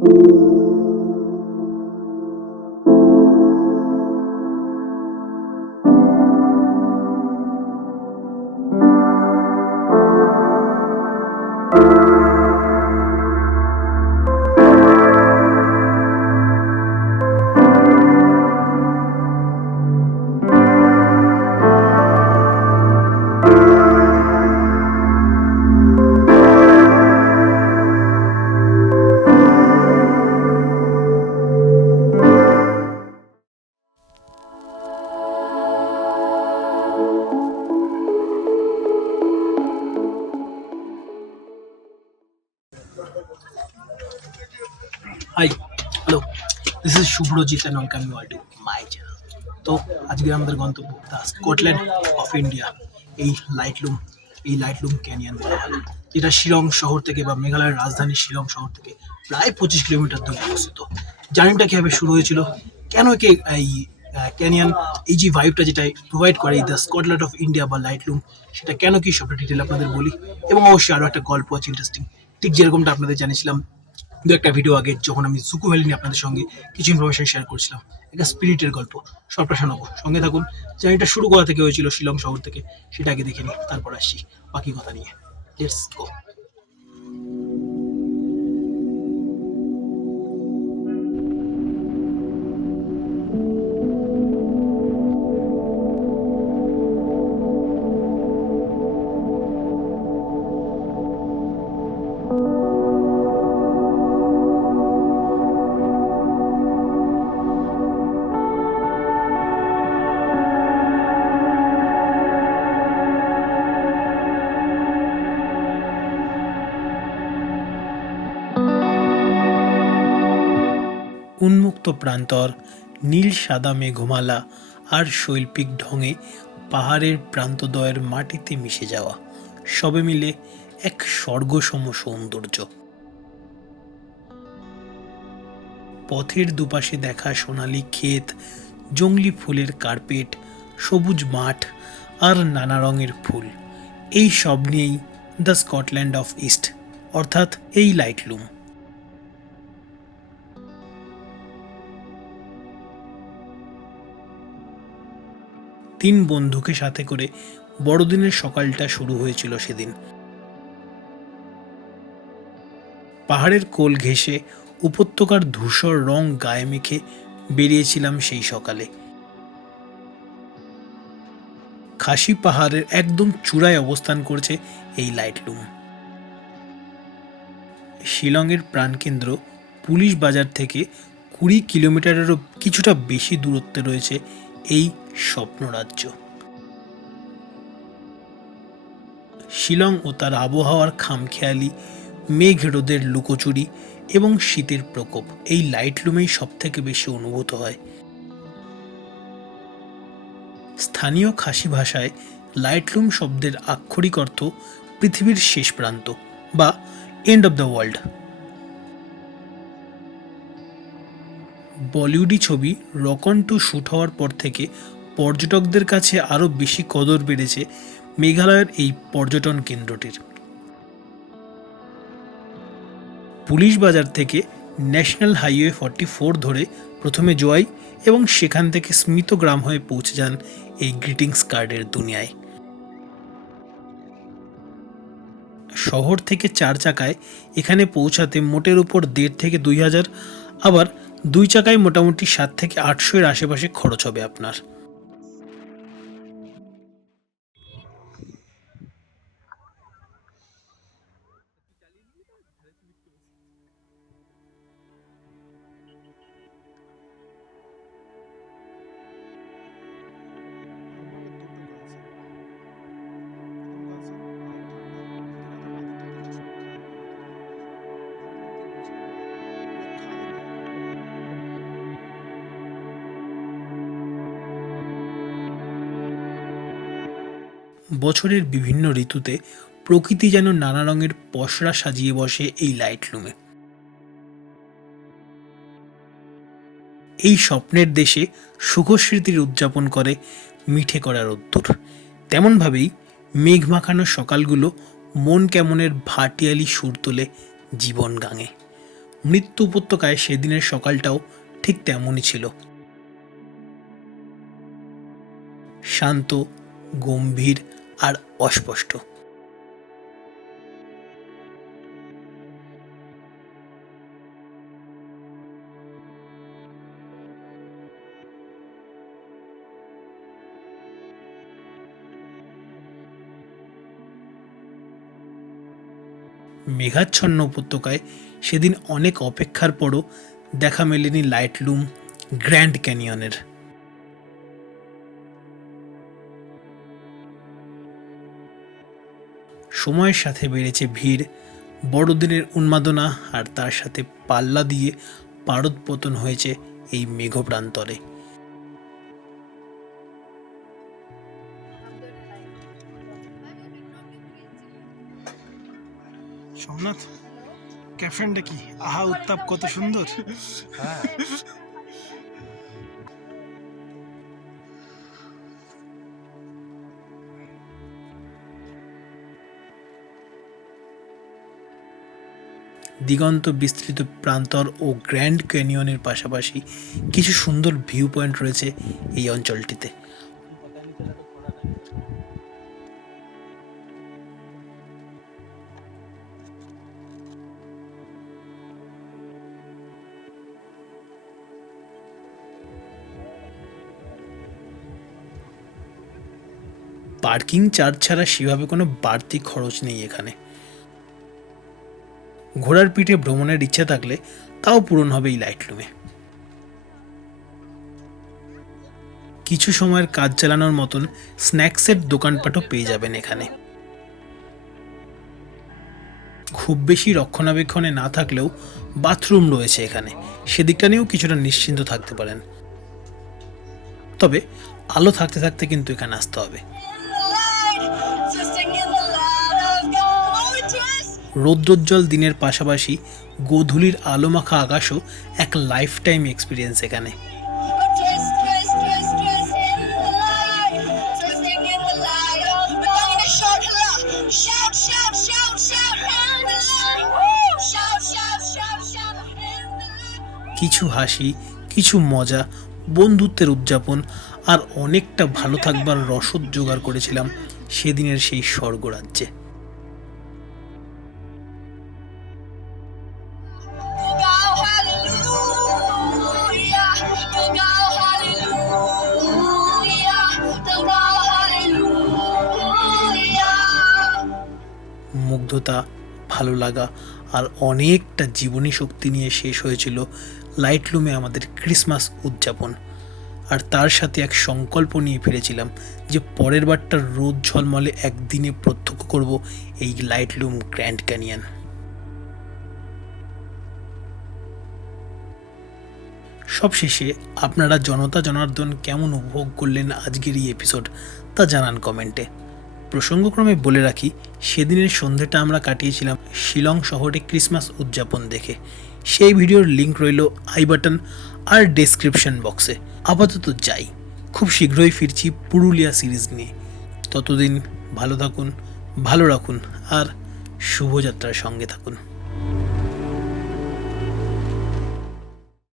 Música hi hello this is Shubhrajit and welcome you are my channel তো আজকে আমাদের গন্তব্য দ্য স্কটল্যান্ড অফ ইন্ডিয়া এই লাইটলুম এই লাইটলুম ক্যানিয়ন বলা হয়। যেটা শিলং শহর থেকে বা মেঘালয়ের রাজধানী শিলং শহর থেকে প্রায় পঁচিশ কিলোমিটার দূরে অবস্থিত। জার্নিটা কীভাবে শুরু হয়েছিল? কেন একে এই ক্যানিয়ন এই যে ভাইবটা যেটা প্রোভাইড করে দ্য স্কটল্যান্ড অফ ইন্ডিয়া বা লাইটলুম সেটা কেন কি, সবটা ডিটেল আপনাদের বলি। এবং অবশ্যই আরও একটা গল্প আছে ইন্টারেস্টিং ঠিক যেরকমটা আপনাদের জানিয়েছিলাম দু একটা ভিডিও আগে যখন আমি জুকু ভ্যালি নিয়ে আপনাদের সঙ্গে কিছু ইনফরমেশন শেয়ার করছিলাম, একটা স্পিরিটের গল্প। সবটা শোনাবো। সঙ্গে থাকুন। জার্নিটা শুরু করা থেকে হয়েছিল শিলং শহর থেকে, সেটা আগে দেখে নিই তারপর আসছি। বাকি কথা নিয়ে। লেটস গো প্রান্তর, নীল সাদা মেঘমালা আর শৈল্পিক ঢঙে পাহাড়ের প্রান্তদয়ের মাটিতে মিশে যাওয়া। সবে মিলে এক স্বর্গসম সৌন্দর্য। পথের দুপাশে দেখা সোনালি ক্ষেত জংলি ফুলের কার্পেট, সবুজ মাঠ আর নানা রঙের ফুল। এই সব নিয়েই দ্য স্কটল্যান্ড অফ ইস্ট, অর্থাৎ এই লাইটলুম। তিন বন্ধুকে সাথে করে বড়দিনের সকালটা শুরু হয়েছিল সেদিন। পাহাড়ের কোল ঘেঁষে উপত্যকার ধূসর রং গায়ে মেখে বেরিয়েছিলাম সেই সকালে। খাসি পাহাড়ের একদম চূড়ায় অবস্থান করছে এই লাইটলুম শিলংয়ের প্রাণকেন্দ্র পুলিশ বাজার থেকে কুড়ি কিলোমিটারেরও কিছুটা বেশি দূরত্বে রয়েছে এই স্বপ্নরাজ্য। শিলং ও তার আবহাওয়ার খামখেয়ালি, মেঘ রোদের লুকোচুরি এবং শীতের প্রকোপ এই লাইটলুমেই সব থেকে বেশি অনুভূত হয়। স্থানীয় খাসি ভাষায় লাইটলুম শব্দের আক্ষরিক অর্থ পৃথিবীর শেষ প্রান্ত বা এন্ড অব দ্য ওয়ার্ল্ড বলিউডি ছবি রকন টু শ্যুট হওয়ার পর থেকে পর্যটকদের কাছে আরও বেশি কদর বেড়েছে মেঘালয়ের এই পর্যটন কেন্দ্রটির। পুলিশ বাজার থেকে ন্যাশনাল হাইওয়ে ফর্টি ফোর ধরে প্রথমে জোয়াই এবং সেখান থেকে স্মিতগ্রাম হয়ে পৌঁছে যান এই গ্রিটিংস কার্ডের দুনিয়ায়। শহর থেকে চার চাকায় এখানে পৌঁছাতে মোটের উপর দেড় থেকে দুই হাজার, আবার দুই চাকায় মোটামুটি সাত থেকে আটশো এর আশেপাশে খরচ হবে আপনার। বছরের বিভিন্ন ঋতুতে প্রকৃতি যেন নানা রঙের পসরা সাজিয়ে বসে এই লাইটলুমে এই স্বপ্নের দেশে সুখস্মৃতির উদযাপন করে মিঠে করার রোদ্দুর। তেমনভাবেই মেঘ মাখানো সকালগুলো মন কেমনের ভাটিয়ালি সুর তোলে জীবন গাঙে। মৃত্যু উপত্যকায় সেদিনের সকালটাও ঠিক তেমনই ছিল। শান্ত, গম্ভীর আর অস্পষ্ট। মেঘাচ্ছন্ন উপত্যকায় সেদিন অনেক অপেক্ষার পরও দেখা মেলেনি লাইটলুম গ্র্যান্ড ক্যানিয়নের। সময়ের সাথে বেড়েছে ভিড় বড়দিনের উন্মাদনা আর তার সাথে পাল্লা দিয়ে পারদপতন হয়েছে এই মেঘপ্রান্তরে। সোমনাথ ক্যাপশনটা কি? আহা উত্তাপ কত সুন্দর। দিগন্ত বিস্তৃত প্রান্তর ও গ্র্যান্ড ক্যানিয়নের পাশাপাশি কিছু সুন্দর ভিউ পয়েন্ট রয়েছে এই অঞ্চলটিতে। পার্কিং চার্জ ছাড়া সেভাবে কোনো বাড়তি খরচ নেই এখানে। ঘোড়ার পিঠে ভ্রমণের ইচ্ছা থাকলে তাও পূরণ হবে এই লাইট রুমে কিছু সময়ের কাজ চালানোর মতন স্ন্যাক্সের দোকানপাটও পেয়ে যাবেন এখানে। খুব বেশি রক্ষণাবেক্ষণে না থাকলেও বাথরুম রয়েছে এখানে। সেদিকটা নিয়েও কিছুটা নিশ্চিন্ত থাকতে পারেন। তবে আলো থাকতে থাকতে কিন্তু এখানে আসতে হবে। রোদ্রোজ্জ্বল দিনের পাশাপাশি গোধূলির আলোমাখা আকাশও এক লাইফ টাইম এক্সপিরিয়েন্স এখানে। কিছু হাসি, কিছু মজা, বন্ধুত্বের উদযাপন আর অনেকটা ভালো থাকবার রসদ জোগাড় করেছিলাম সেদিনের সেই স্বর্গরাজ্যে। রাজ্যে মুগ্ধতা ভালো লাগা আর অনেকটা জীবনী শক্তি নিয়ে শেষ হয়েছিল লাইটলুমে আমাদের ক্রিসমাস উদযাপন। আর তার সাথে এক সংকল্প নিয়ে ফিরেছিলাম যে পরের বারটা রোদ ঝলমলে একদিনে প্রত্যক্ষ করব এই লাইটলুম গ্র্যান্ড ক্যানিয়ন সবশেষে আপনারা জনতা জনার্দন কেমন উপভোগ করলেন আজকের এই এপিসোড তা জানান কমেন্টে। প্রসঙ্গক্রমে বলে রাখি, সেদিনের সন্ধেটা আমরা কাটিয়েছিলাম শিলং শহরে ক্রিসমাস উদযাপন দেখে। সেই ভিডিওর লিঙ্ক রইল আই বাটন আর ডেসক্রিপশন বক্সে। আপাতত যাই। খুব শীঘ্রই ফিরছি পুরুলিয়া সিরিজ নিয়ে। ততদিন ভালো থাকুন, ভালো রাখুন আর শুভযাত্রার সঙ্গে থাকুন।